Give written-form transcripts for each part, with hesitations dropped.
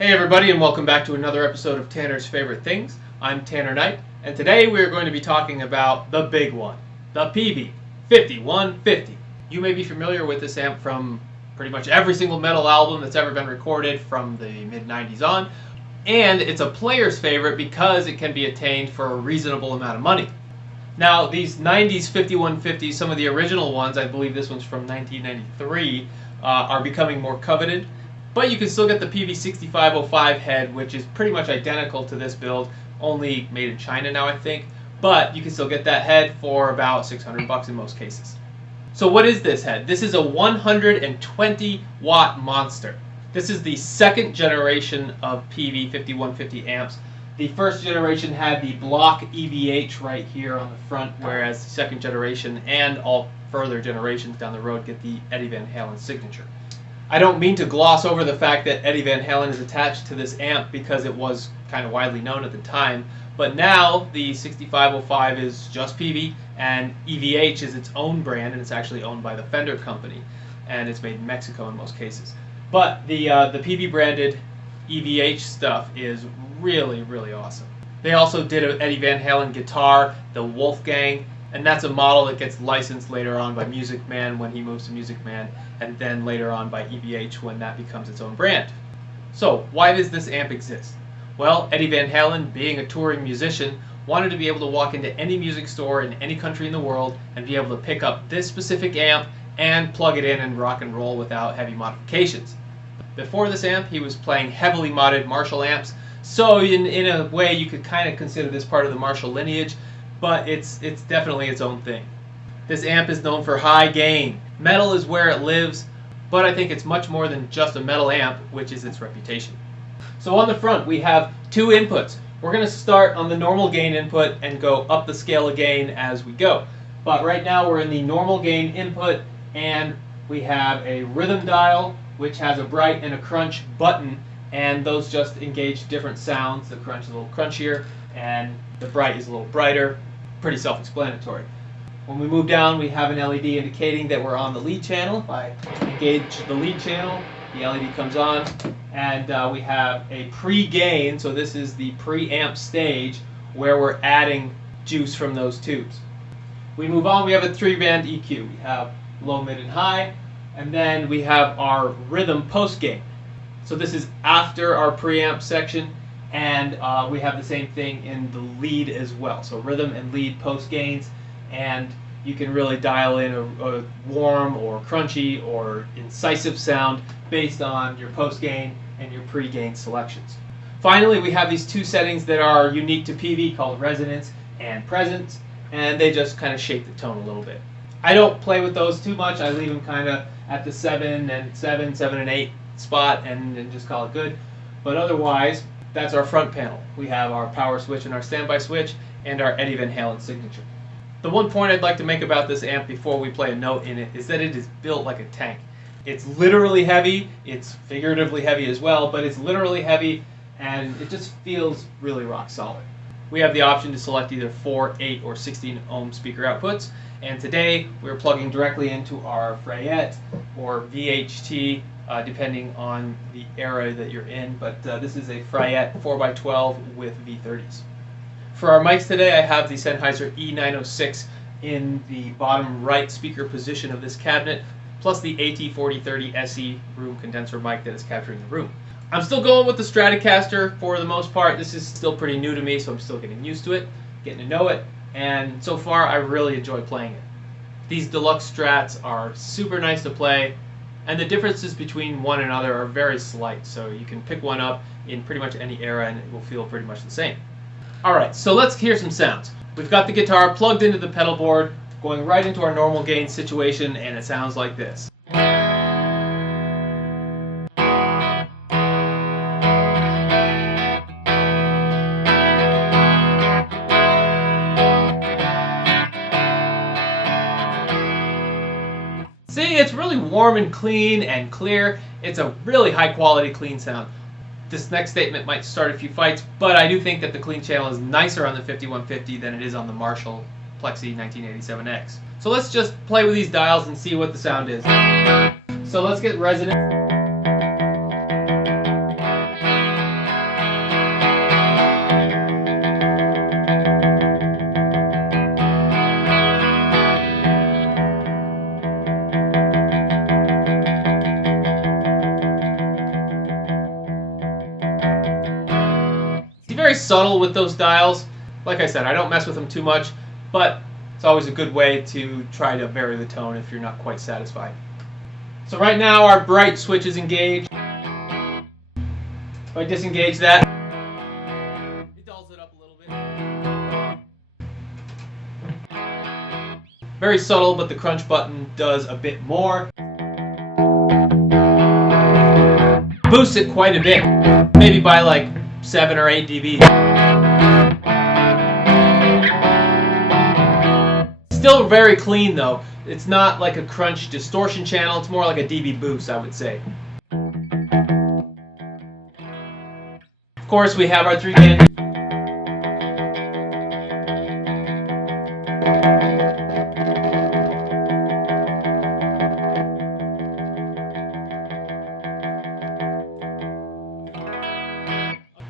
Hey everybody, and welcome back to another episode of Tanner's Favorite Things. I'm Tanner Knight, and today we're going to be talking about the big one, the Peavey 5150. You may be familiar with this amp from pretty much every single metal album that's ever been recorded from the mid-90s on, and it's a player's favorite because it can be attained for a reasonable amount of money. Now, these 90s 5150s, some of the original ones, I believe this one's from 1993, are becoming more coveted. But you can still get the Peavey 6505 head, which is pretty much identical to this build, only made in China now, I think. But you can still get that head for about $600 in most cases. So what is this head? This is a 120 watt monster. This is the second generation of Peavey 5150 amps. The first generation had the block EVH right here on the front, whereas the second generation and all further generations down the road get the Eddie Van Halen signature. I don't mean to gloss over the fact that Eddie Van Halen is attached to this amp because it was kind of widely known at the time, but now the 6505 is just Peavey and EVH is its own brand, and it's actually owned by the Fender company, and it's made in Mexico in most cases. But the Peavey branded EVH stuff is really, really awesome. They also did an Eddie Van Halen guitar, the Wolfgang, and that's a model that gets licensed later on by Music Man when he moves to Music Man, and then later on by EVH when that becomes its own brand. So, why does this amp exist? Well, Eddie Van Halen, being a touring musician, wanted to be able to walk into any music store in any country in the world and be able to pick up this specific amp and plug it in and rock and roll without heavy modifications. Before this amp, he was playing heavily modded Marshall amps, so in a way you could kind of consider this part of the Marshall lineage, but it's definitely its own thing. This amp is known for high gain. Metal is where it lives, but I think it's much more than just a metal amp, which is its reputation. So on the front we have two inputs. We're going to start on the normal gain input and go up the scale of gain as we go. But right now we're in the normal gain input, and we have a rhythm dial which has a bright and a crunch button, and those just engage different sounds. The crunch is a little crunchier and the bright is a little brighter. Pretty self-explanatory. When we move down, we have an LED indicating that we're on the lead channel. If I engage the lead channel, the LED comes on, and we have a pre-gain, so this is the pre-amp stage where we're adding juice from those tubes. We move on, we have a 3-band EQ. We have low, mid, and high, and then we have our rhythm post-gain. So this is after our preamp section, and we have the same thing in the lead as well. So rhythm and lead post gains, and you can really dial in a warm or crunchy or incisive sound based on your post gain and your pre-gain selections. Finally, we have these two settings that are unique to Peavey called resonance and presence, and they just kind of shape the tone a little bit. I don't play with those too much. I leave them kind of at the 7 and 8 spot and just call it good. But otherwise, that's our front panel. We have our power switch and our standby switch and our Eddie Van Halen signature. The one point I'd like to make about this amp before we play a note in it is that it is built like a tank. It's literally heavy, it's figuratively heavy as well, but it's literally heavy and it just feels really rock solid. We have the option to select either 4, 8, or 16 ohm speaker outputs, and today we're plugging directly into our Freyet or VHT, depending on the era that you're in, but this is a Freyet 4x12 with V30s. For our mics today, I have the Sennheiser E906 in the bottom right speaker position of this cabinet, plus the AT4030 SE room condenser mic that is capturing the room. I'm still going with the Stratocaster for the most part. This is still pretty new to me, so I'm still getting used to it, getting to know it, and so far I really enjoy playing it. These deluxe Strats are super nice to play, and the differences between one and another are very slight, so you can pick one up in pretty much any era and it will feel pretty much the same. Alright, so let's hear some sounds. We've got the guitar plugged into the pedal board, going right into our normal gain situation, and it sounds like this. See, it's really warm and clean and clear. It's a really high quality clean sound. This next statement might start a few fights, but I do think that the clean channel is nicer on the 5150 than it is on the Marshall Plexi 1987X. So let's just play with these dials and see what the sound is. So let's get resonance. subtle with those dials. Like I said, I don't mess with them too much, but it's always a good way to try to vary the tone if you're not quite satisfied. So right now our bright switch is engaged. If I disengage that, it dulls it up a little bit. Very subtle, but the crunch button does a bit more. Boosts it quite a bit, maybe by like 7 or 8 dB. Still very clean though. It's not like a crunch distortion channel, it's more like a dB boost, I would say. Of course, we have our 3 gain.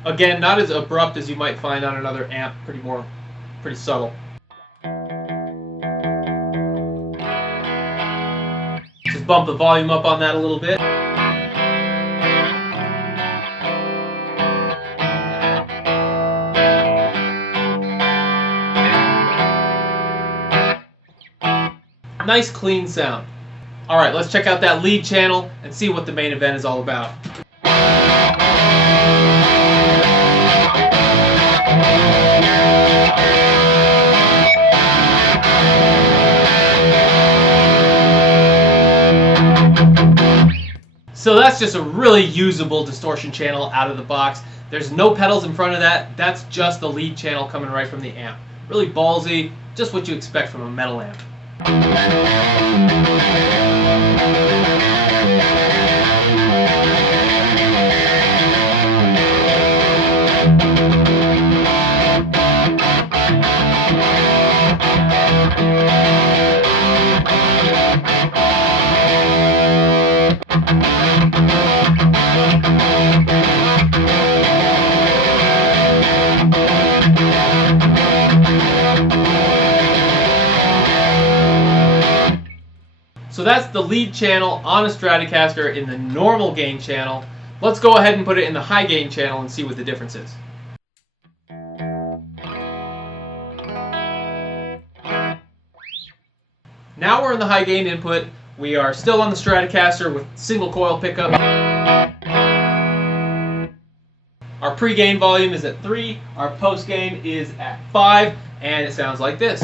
Again, not as abrupt as you might find on another amp, pretty subtle. Just bump the volume up on that a little bit. Nice clean sound. Alright, let's check out that lead channel and see what the main event is all about. So that's just a really usable distortion channel out of the box. There's no pedals in front of that. That's just the lead channel coming right from the amp. Really ballsy, just what you expect from a metal amp. So that's the lead channel on a Stratocaster in the normal gain channel. Let's go ahead and put it in the high gain channel and see what the difference is. Now we're in the high gain input. We are still on the Stratocaster with single coil pickup. Our pre-gain volume is at 3, our post-gain is at 5, and it sounds like this.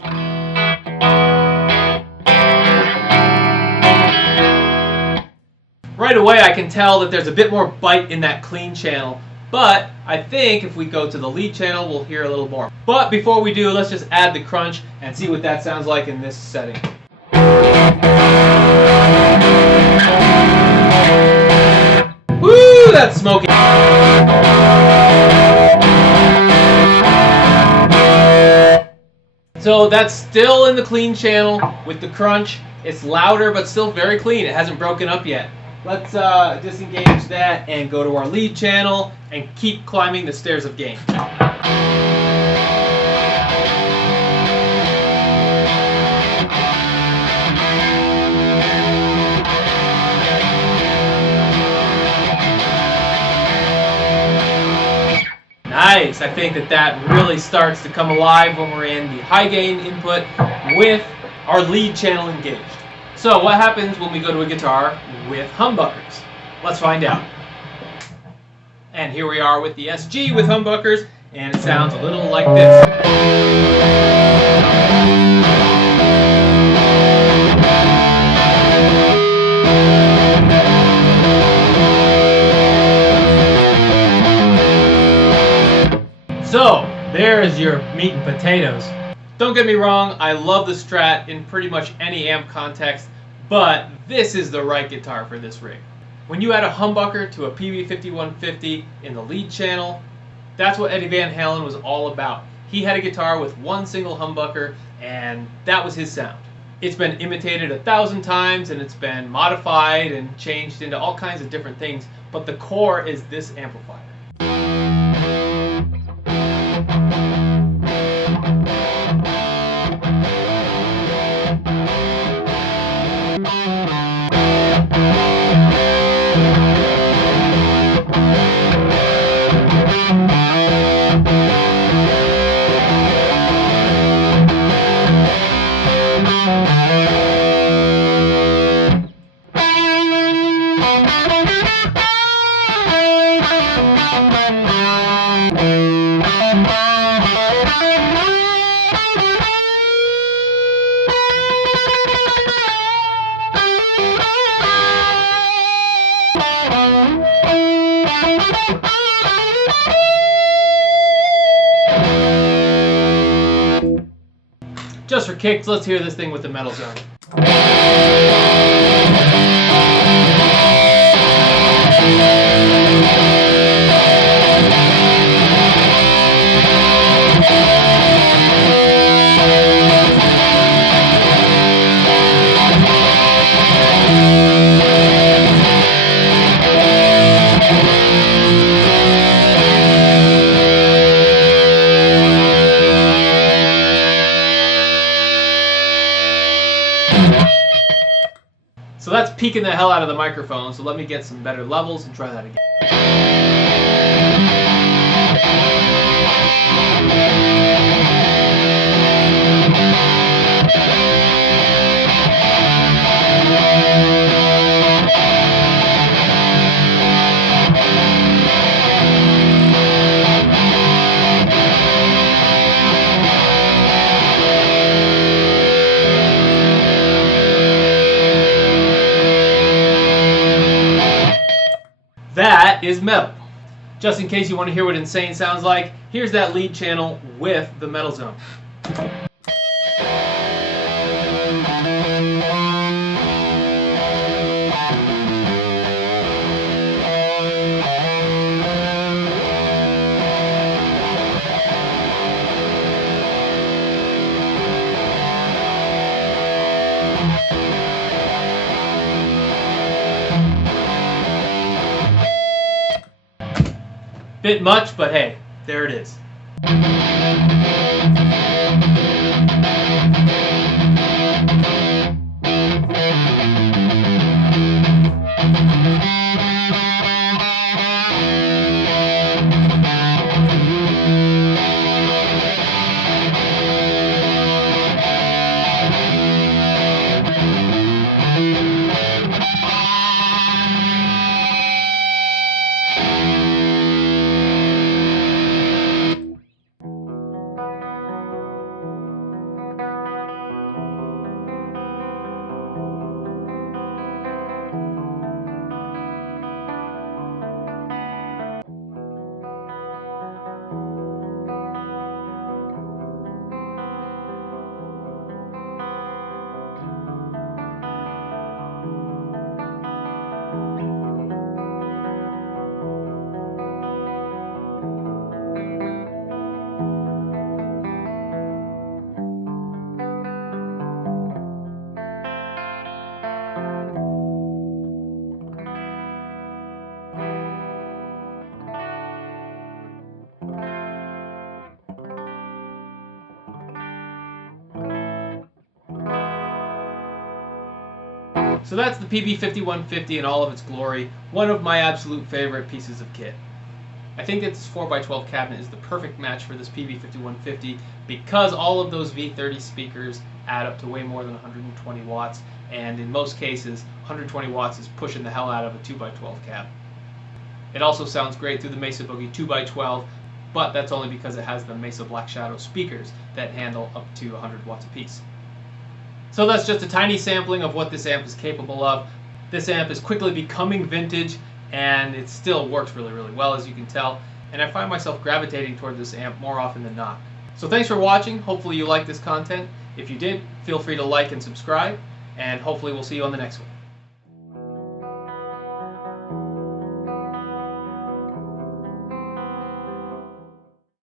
Right away I can tell that there's a bit more bite in that clean channel, but I think if we go to the lead channel we'll hear a little more. But before we do, let's just add the crunch and see what that sounds like in this setting. Woo, that's smoky. So that's still in the clean channel with the crunch. It's louder but still very clean. It hasn't broken up yet. Let's disengage that and go to our lead channel and keep climbing the stairs of gain. Nice. I think that really starts to come alive when we're in the high gain input with our lead channel engaged. So what happens when we go to a guitar with humbuckers? Let's find out. And here we are with the SG with humbuckers, and it sounds a little like this. So, there's your meat and potatoes. Don't get me wrong, I love the Strat in pretty much any amp context, but this is the right guitar for this rig. When you add a humbucker to a Peavey 5150 in the lead channel, that's what Eddie Van Halen was all about. He had a guitar with one single humbucker, and that was his sound. It's been imitated 1,000 times, and it's been modified and changed into all kinds of different things, but the core is this amplifier. for kicks, let's hear this thing with the metal zone. So that's peaking the hell out of the microphone, so let me get some better levels and try that again. That is metal. Just in case you want to hear what insane sounds like, here's that lead channel with the metal zone. Bit much, but hey, there it is. So that's the Peavey 5150 in all of its glory, one of my absolute favorite pieces of kit. I think its 4x12 cabinet is the perfect match for this Peavey 5150 because all of those V30 speakers add up to way more than 120 watts, and in most cases 120 watts is pushing the hell out of a 2x12 cab. It also sounds great through the Mesa Boogie 2x12, but that's only because it has the Mesa Black Shadow speakers that handle up to 100 watts apiece. So that's just a tiny sampling of what this amp is capable of. This amp is quickly becoming vintage, and it still works really, really well, as you can tell, and I find myself gravitating toward this amp more often than not. So thanks for watching. Hopefully you like this content. If you did, feel free to like and subscribe, and hopefully we'll see you on the next one.